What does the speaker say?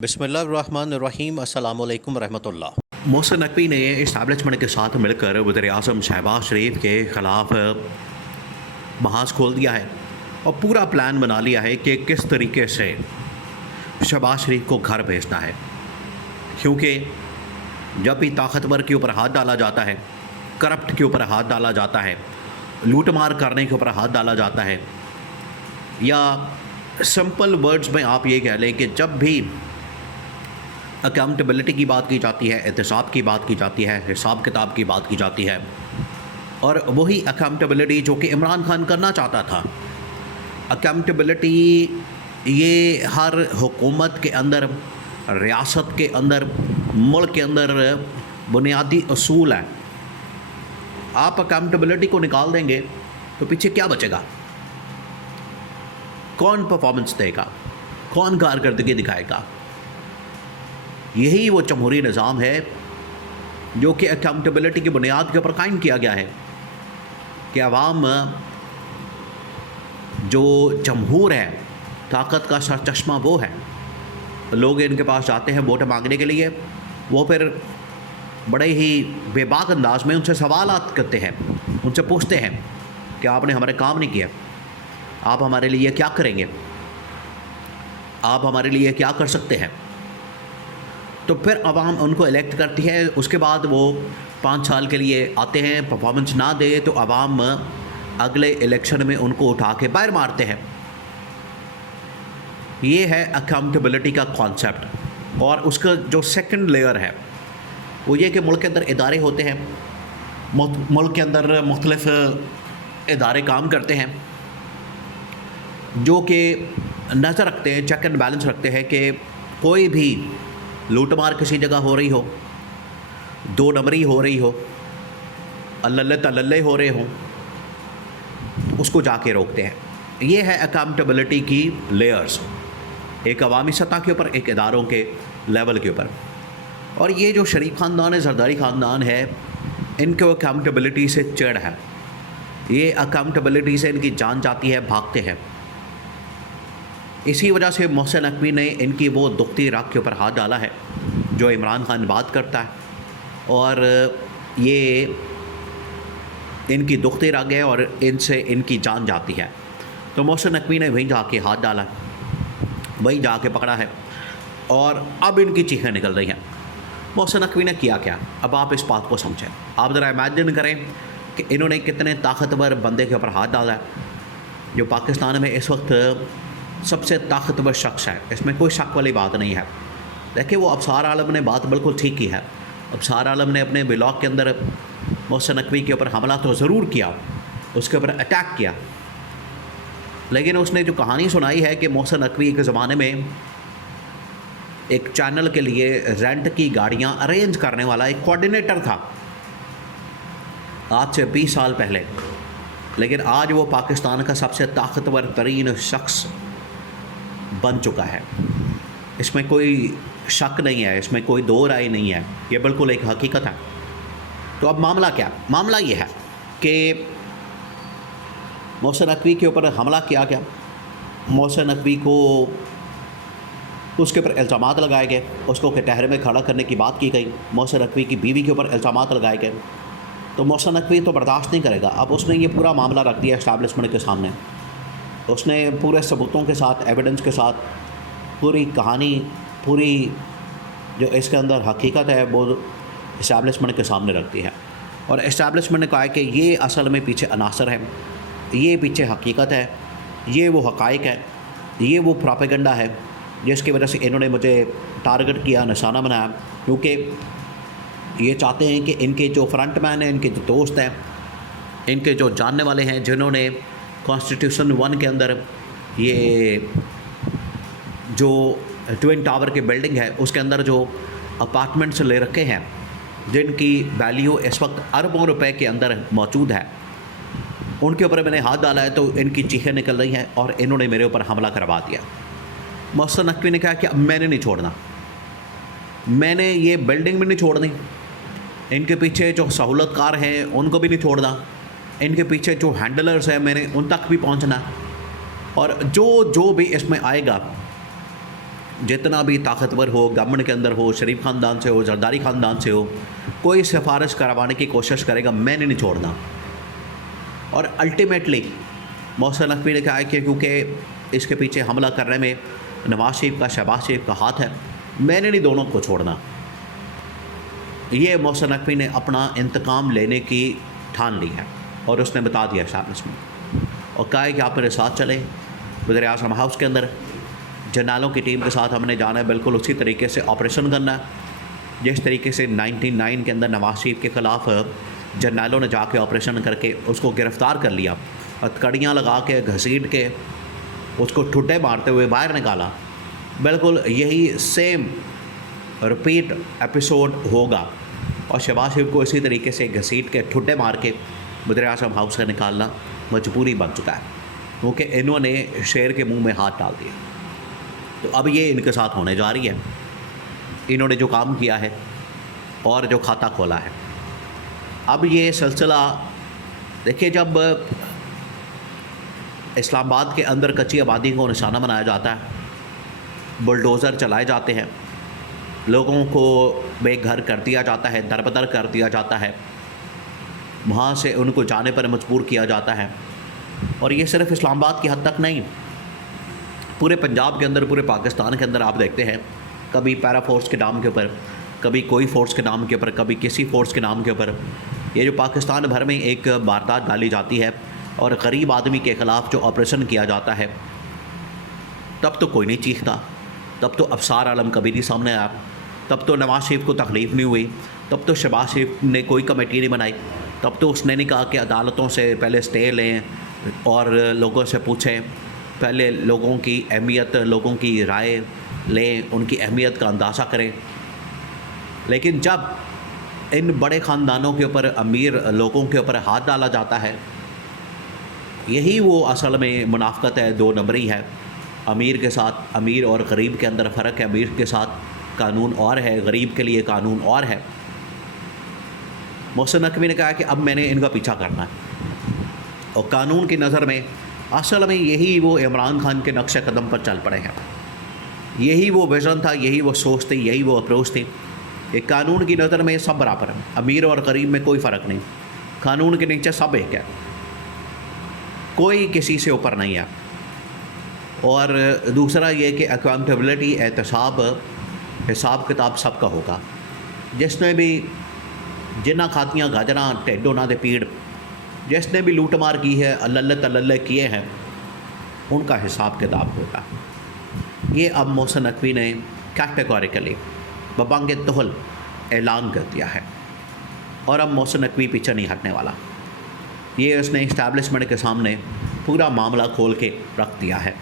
बिस्मिल्लाहिर्रहमानिर्रहीम अस्सलामु अलैकुम रहमतुल्लाह। मोहसिन नकवी ने इस्टेबलिशमेंट के साथ मिलकर वज़ीर आज़म शहबाज शरीफ के ख़िलाफ़ महाज खोल दिया है और पूरा प्लान बना लिया है कि किस तरीके से शहबाज शरीफ को घर भेजना है। क्योंकि जब भी ताकतवर के ऊपर हाथ डाला जाता है, करप्ट के ऊपर हाथ डाला जाता है, लूट मार करने के ऊपर हाथ डाला जाता है, या सिंपल वर्ड्स में आप ये कह लें कि जब भी अकाउंटेबिलिटी की बात की जाती है, एहतसाब की बात की जाती है, हिसाब किताब की बात की जाती है, और वही अकाउंटेबिलिटी जो कि इमरान खान करना चाहता था। अकाउंटेबिलिटी ये हर हुकूमत के अंदर, रियासत के अंदर, मुल्क के अंदर बुनियादी असूल है। आप अकाउंटेबिलिटी को निकाल देंगे तो पीछे क्या बचेगा? कौन परफॉर्मेंस देगा? कौन कारकर्दगी दिखाएगा? यही वो जमहूरी निज़ाम है जो कि अकाउंटेबिलिटी की बुनियाद के ऊपर कायम किया गया है कि अवाम जो जमहूर है, ताकत का सरचश्मा वो है। लोग इनके पास जाते हैं वोट मांगने के लिए, वो फिर बड़े ही बेबाक अंदाज में उनसे सवालात करते हैं, उनसे पूछते हैं कि आपने हमारे काम नहीं किया, आप हमारे लिए क्या करेंगे, आप हमारे लिए क्या कर सकते हैं। तो फिर अवाम उनको इलेक्ट करती है। उसके बाद वो 5 साल के लिए आते हैं, परफॉर्मेंस ना दे तो अवाम अगले इलेक्शन में उनको उठा के बाहर मारते हैं। ये है अकाउंटेबिलिटी का कॉन्सेप्ट। और उसका जो सेकंड लेयर है वो ये कि मुल्क के अंदर इदारे होते हैं, मुल्क के अंदर मुख्तलिफ इदारे काम करते हैं जो कि नज़र रखते हैं, चेक एंड बैलेंस रखते हैं कि कोई भी लूटमार किसी जगह हो रही हो, 2 नंबरी हो रही हो, अल्लल्ले तल्लल्ले हो रहे हों, उसको जाके रोकते हैं। ये है अकाउंटेबिलिटी की लेयर्स, एक अवामी सतह के ऊपर, एक इदारों के लेवल के ऊपर। और ये जो शरीफ ख़ानदान है, जरदारी ख़ानदान है, इनको अकाउंटेबिलिटी से चिढ़ है। ये अकाउंटेबिलिटी से इनकी जान जाती है, भागते हैं। इसी वजह से मोहसिन नकवी ने इनकी वो दुखती राख के ऊपर हाथ डाला है जो इमरान खान बात करता है, और ये इनकी दुखती राख है और इनसे इनकी जान जाती है। तो मोहसिन नकवी ने वहीं जाके हाथ डाला, वहीं जाके पकड़ा है, और अब इनकी चीखें निकल रही हैं। मोहसिन नकवी ने किया क्या? अब आप इस बात को समझें। आप ज़रा इमेजिन करें कि इन्होंने कितने ताकतवर बंदे के ऊपर हाथ डाला है, जो पाकिस्तान में इस वक्त सबसे ताकतवर शख्स है। इसमें कोई शक वाली बात नहीं है। देखिए, वो अबसार आलम ने बात बिल्कुल ठीक की है। अबसार आलम ने अपने ब्लॉग के अंदर मोहसिन नकवी के ऊपर हमला तो ज़रूर किया, उसके ऊपर अटैक किया, लेकिन उसने जो कहानी सुनाई है कि मोहसिन नकवी के ज़माने में एक चैनल के लिए रेंट की गाड़ियाँ अरेंज करने वाला एक कोऑर्डिनेटर था, आज से 20 साल पहले। लेकिन आज वो पाकिस्तान का सबसे ताकतवर तरीन शख्स बन चुका है। इसमें कोई शक नहीं है, इसमें कोई दो राय नहीं है, ये बिल्कुल एक हकीकत है। तो अब मामला क्या? मामला ये है कि मोहसिन नकवी के ऊपर हमला किया गया, मोहसिन नकवी को उसके ऊपर इल्ज़ामात लगाए गए, उसको कटहरे में खड़ा करने की बात की गई, मोहसिन नकवी की बीवी के ऊपर इल्ज़ामात लगाए गए। तो मोहसिन नकवी तो बर्दाश्त नहीं करेगा। अब उसने ये पूरा मामला रख दिया इस्टेब्लिशमेंट के सामने। उसने पूरे सबूतों के साथ, एविडेंस के साथ, पूरी कहानी, पूरी जो इसके अंदर हकीकत है वो इस्टेब्लिशमेंट के सामने रखती है। और इस्टेब्लिशमेंट ने कहा है कि ये असल में पीछे अनासर है, ये पीछे हकीकत है, ये वो हक़ाइक़ है, ये वो प्रोपेगेंडा है जिसकी वजह से इन्होंने मुझे टारगेट किया, निशाना बनाया। क्योंकि ये चाहते हैं कि इनके जो फ्रंटमैन हैं, इनके जो दोस्त हैं, इनके जो जानने वाले हैं, जिन्होंने कॉन्स्टिट्यूशन 1 के अंदर ये जो ट्विन टावर की बिल्डिंग है उसके अंदर जो अपार्टमेंट्स ले रखे हैं, जिनकी वैल्यू इस वक्त अरबों रुपए के अंदर मौजूद है, उनके ऊपर मैंने हाथ डाला है। तो इनकी चीखें निकल रही हैं और इन्होंने मेरे ऊपर हमला करवा दिया। मोहसिन नकवी ने कहा कि अब मैंने नहीं छोड़ना, मैंने ये बिल्डिंग भी नहीं छोड़नी, इनके पीछे जो सहूलतकार हैं उनको भी नहीं छोड़ना, इनके पीछे जो हैंडलर्स हैं मैंने उन तक भी पहुंचना, और जो भी इसमें आएगा जितना भी ताकतवर हो, गवर्नमेंट के अंदर हो, शरीफ ख़ानदान से हो, जरदारी ख़ानदान से हो, कोई सिफारिश करवाने की कोशिश करेगा, मैंने नहीं छोड़ना। और अल्टीमेटली मोहसिन नकवी ने कहा है कि क्योंकि इसके पीछे हमला करने में नवाज शरीफ का, शहबाज शरीफ का हाथ है, मैंने नहीं दोनों को छोड़ना। ये मोहसिन नकवी ने अपना इंतकाम लेने की ठान ली है और उसने बता दिया एस्टैब्लिशमेंट और कहा है कि आप मेरे साथ चलें वज़ीर आज़म हाउस के अंदर। जर्नलों की टीम के साथ हमने जाना है, बिल्कुल उसी तरीके से ऑपरेशन करना है जिस तरीके से 99 के अंदर नवाज शरीफ के ख़िलाफ़ जर्नलों ने जाके ऑपरेशन करके उसको गिरफ़्तार कर लिया, हथकड़ियाँ लगा के, घसीट के, उसको ठुड्डे मारते हुए बाहर निकाला। बिल्कुल यही सेम रिपीट एपिसोड होगा और शहबाज शरीफ को इसी तरीके से घसीट के, ठुड्डे मार के वज़ीर आज़म हाउस से निकालना मजबूरी बन चुका है, क्योंकि इन्होंने शेर के मुंह में हाथ डाल दिया। तो अब ये इनके साथ होने जा रही है। इन्होंने जो काम किया है और जो खाता खोला है, अब ये सिलसिला देखिए, जब इस्लामाबाद के अंदर कच्ची आबादी को निशाना बनाया जाता है, बुलडोज़र चलाए जाते हैं, लोगों को बेघर कर दिया जाता है, दरबदर कर दिया जाता है, वहाँ से उनको जाने पर मजबूर किया जाता है। और ये सिर्फ इस्लामाबाद की हद तक नहीं, पूरे पंजाब के अंदर, पूरे पाकिस्तान के अंदर आप देखते हैं, कभी पैरा फोर्स के नाम के ऊपर, कभी कोई फोर्स के नाम के ऊपर, कभी किसी फोर्स के नाम के ऊपर, ये जो पाकिस्तान भर में एक वारदात डाली जाती है और गरीब आदमी के ख़िलाफ़ जो ऑपरेशन किया जाता है, तब तो कोई नहीं चीखता, तब तो अफसार आलम कभी नहीं सामने आया, तब तो नवाज शरीफ को तकलीफ़ नहीं हुई, तब तो शहबाज शरीफ ने कोई कमेटी नहीं बनाई, तब तो उसने नहीं कहा कि अदालतों से पहले स्टे लें और लोगों से पूछें, पहले लोगों की अहमियत, लोगों की राय लें, उनकी अहमियत का अंदाज़ा करें। लेकिन जब इन बड़े ख़ानदानों के ऊपर, अमीर लोगों के ऊपर हाथ डाला जाता है, यही वो असल में मुनाफ़कत है, दो नंबरी है। अमीर के साथ, अमीर और गरीब के अंदर फ़र्क है। अमीर के साथ कानून और है, गरीब के लिए कानून और है। मोहसिन नकवी ने कहा कि अब मैंने इनका पीछा करना है और कानून की नज़र में असल में यही वो इमरान खान के नक्शे कदम पर चल पड़े हैं। यही वो विज़न था, यही वो सोच थी, यही वो अप्रोच थी। एक कानून की नज़र में सब बराबर हैं, अमीर और गरीब में कोई फ़र्क नहीं, कानून के नीचे सब एक है, कोई किसी से ऊपर नहीं है। और दूसरा ये कि अकाउंटेबिलिटी, एहतसाब, हिसाब किताब सबका होगा। जिसने भी जिन्ना खातियाँ गाजरां ढिड उन्हां दे पीड़, जिसने भी लूट मार की है, अल्लल्ले तल्लल्ले किए हैं, उनका हिसाब किताब होगा। ये अब मोहसिन नकवी ने कैटेगोरिकली बबांगे तोहल ऐलान कर दिया है और अब मोहसिन नकवी पीछे नहीं हटने वाला। ये उसने इस्टेब्लिशमेंट के सामने पूरा मामला खोल के रख दिया है।